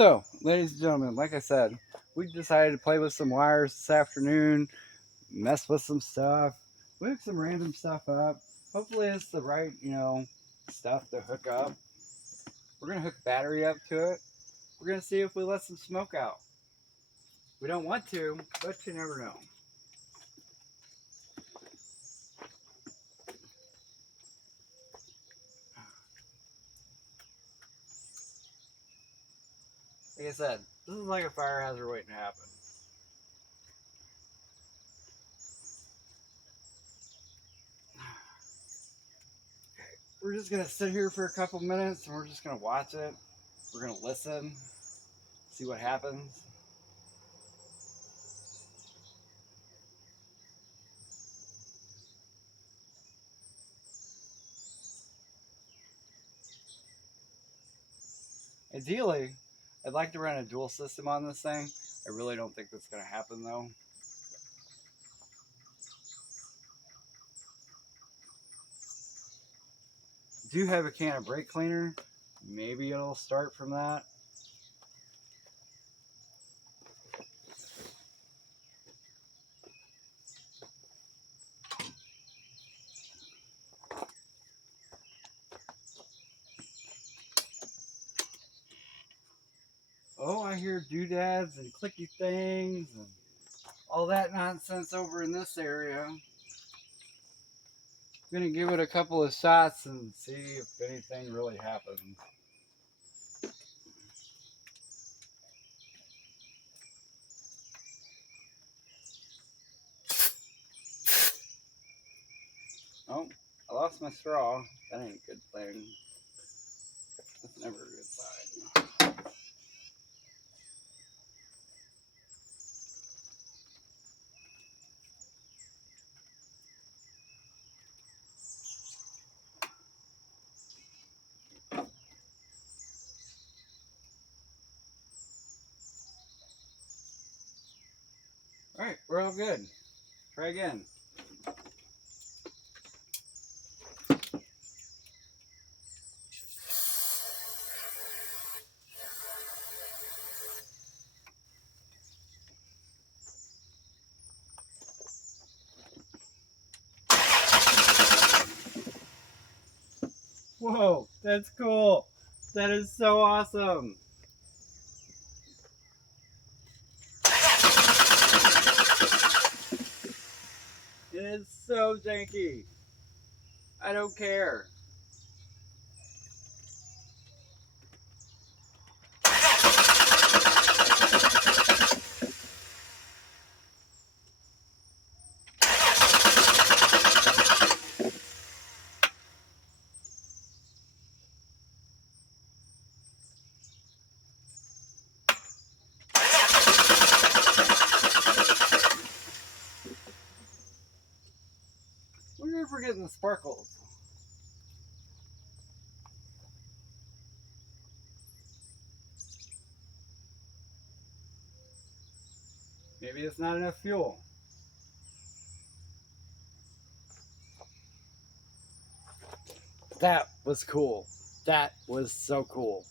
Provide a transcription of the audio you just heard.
So, ladies and gentlemen, like I said, we decided to play with some wires this afternoon, mess with some stuff, hook some random stuff up. Hopefully, it's the right, stuff to hook up. We're gonna hook a battery up to it. We're gonna see if we let some smoke out. We don't want to, but you never know. Like I said, this is like a fire hazard waiting to happen. We're just gonna sit here for a couple minutes and we're just gonna watch it. We're gonna listen, see what happens. Ideally, I'd like to run a dual system on this thing. I really don't think that's gonna happen though. Do have a can of brake cleaner. Maybe it'll start from that. Oh, I hear doodads and clicky things and all that nonsense over in this area. I'm gonna give it a couple of shots and see if anything really happens. Oh, I lost my straw. That ain't a good thing. That's never a good sign. Alright, we're all good. Try again. Whoa, that's cool. That is so awesome. It is so janky. I don't care. Wonder if we're getting the sparkles. Maybe it's not enough fuel. That was cool. That was so cool.